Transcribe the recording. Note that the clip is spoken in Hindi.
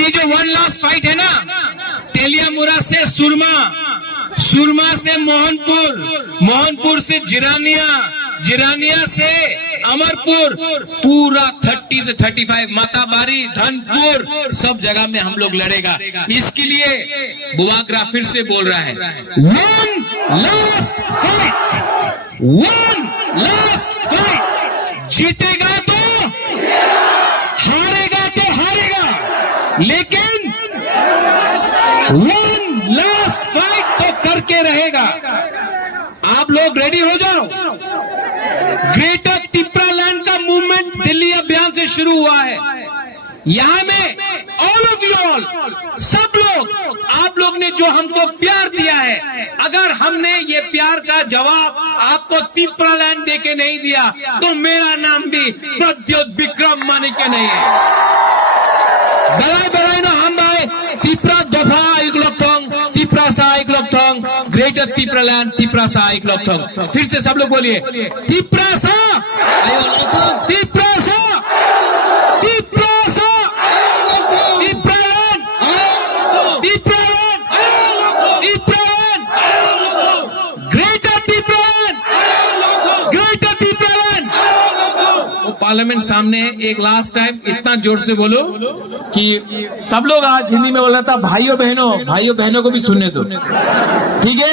और ये जो वन लास्ट फाइट है ना, तेलियामुरा से सुरमा, सुरमा से मोहनपुर, मोहनपुर से जिरानिया, जिरानिया से अमरपुर, पूरा 30 से 35 माताबारी, धनपुर, सब जगह में हम लोग लड़ेगा। इसके लिए बुआग्रा फिर से बोल रहा है, one last fight, one last fight. जीतेगा तो हारेगा तो हारेगा, लेकिन वन लास्ट फाइट तो करके रहेगा। आप लोग रेडी हो जाओ। ग्रेटर तिप्रालैंड का मूवमेंट दिल्ली अभियान से शुरू हुआ है। यहां में ऑल ऑफ यू ऑल, सब लोग, आप लोग ने जो हमको प्यार दिया है, अगर हमने ये प्यार का जवाब आपको तिप्रालैंड देके नहीं दिया तो मेरा नाम भी प्रद्योत विक्रम मानिक्य नहीं है। बराई बराई ना हम भाई तिप्रा दफा एक लोग, तिप्रा सा एक लोग, ग्रेटर तिप्रालैंड, तिप्रा सा एक लोग। फिर से सब लोग बोलिए, तिप्रा सा, तिप्रा सा, तिप्रा सा, तिप्रालैंड, तिप्रालैंड, तिप्रालैंड, ग्रेटर तिप्रालैंड, ग्रेटर तिप्रालैंड। वो पार्लियामेंट सामने है। एक लास्ट टाइम इतना जोर से बोलो कि सब लोग आज हिंदी में बोल रहा था, भाइयों बहनों, भाइयों बहनों को भी सुनने दो, ठीक है?